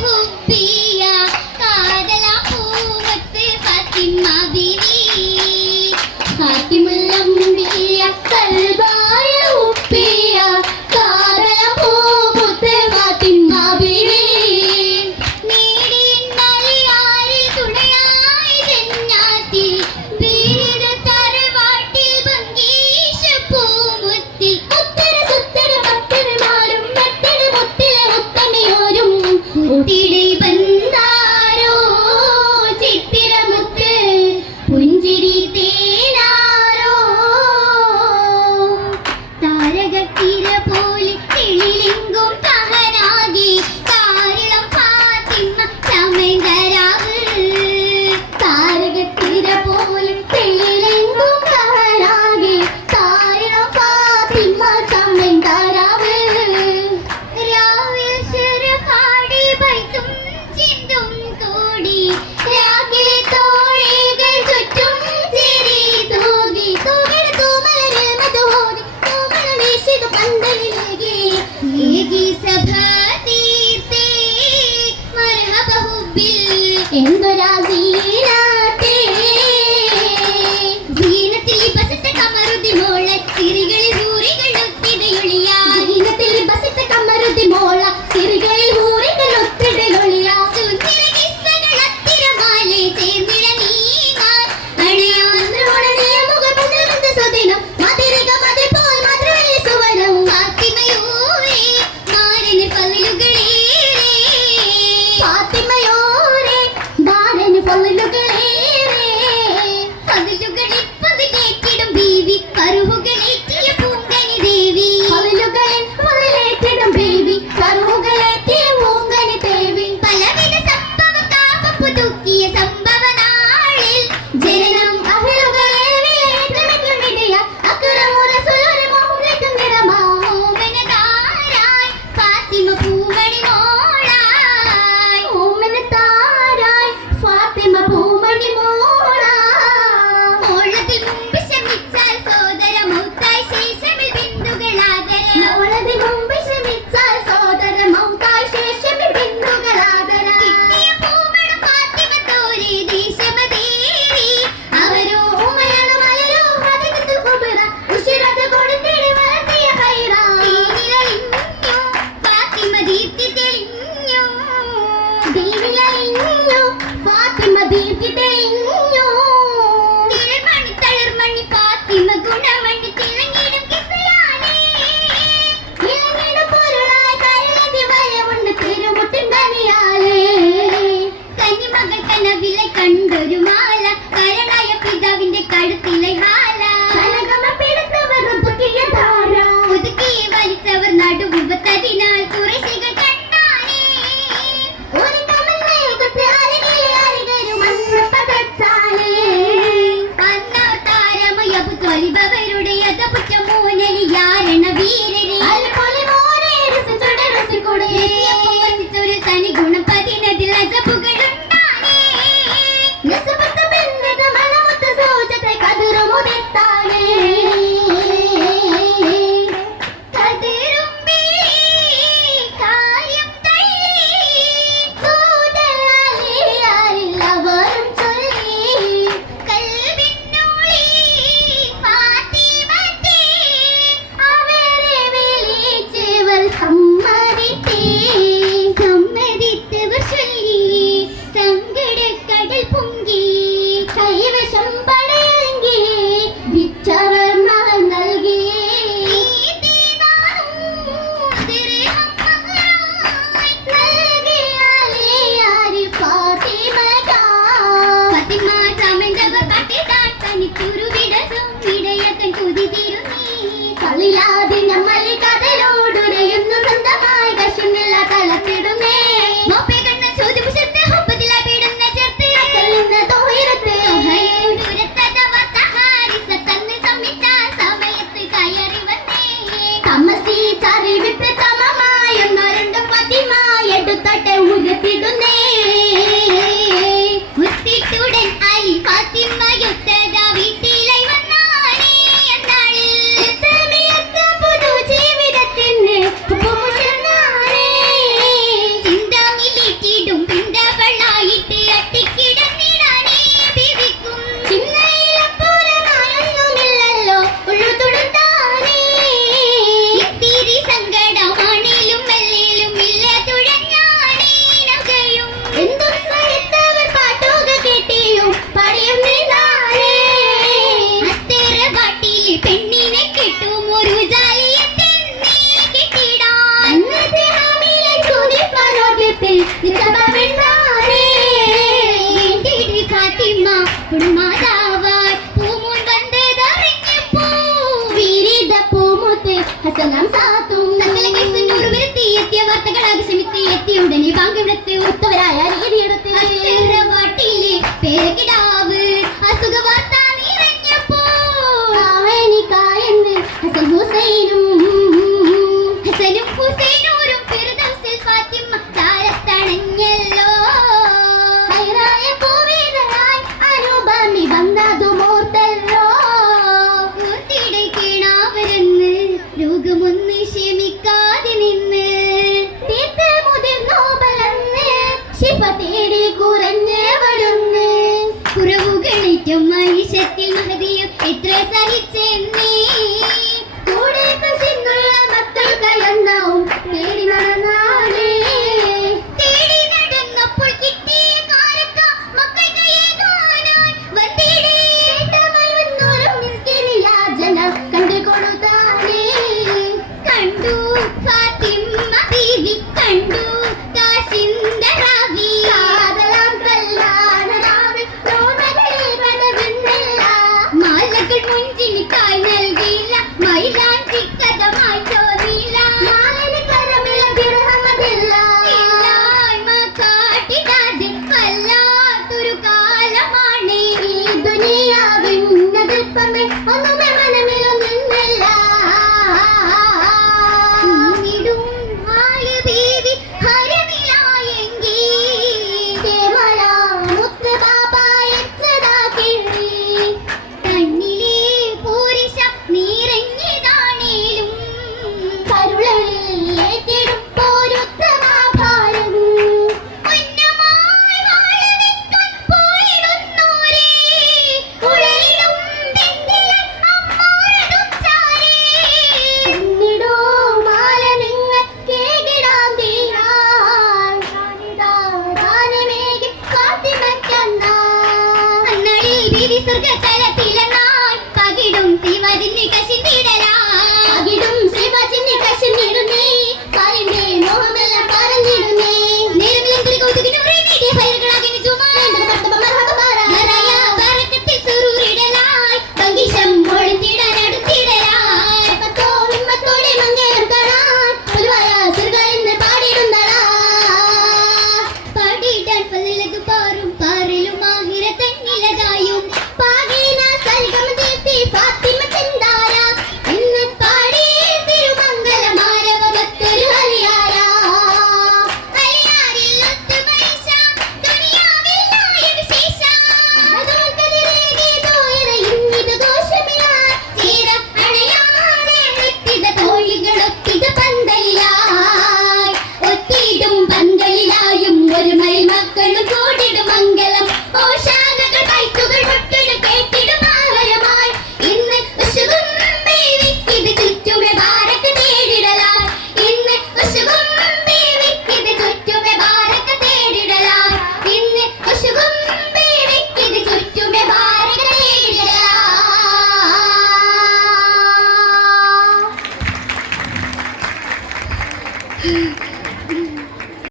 ഹുബ്ബിയ കാതല പൂവത്ത് ഫാത്തിമ ബീവി. ഫാത്തിമുല്ലംബിയ കൽബായ ഉപ്പിയ കൂടെ പങ്കിടത്ത് ഉത്തവരായ രീതിയെടുത്ത് പാട്ടിലെ ബീവി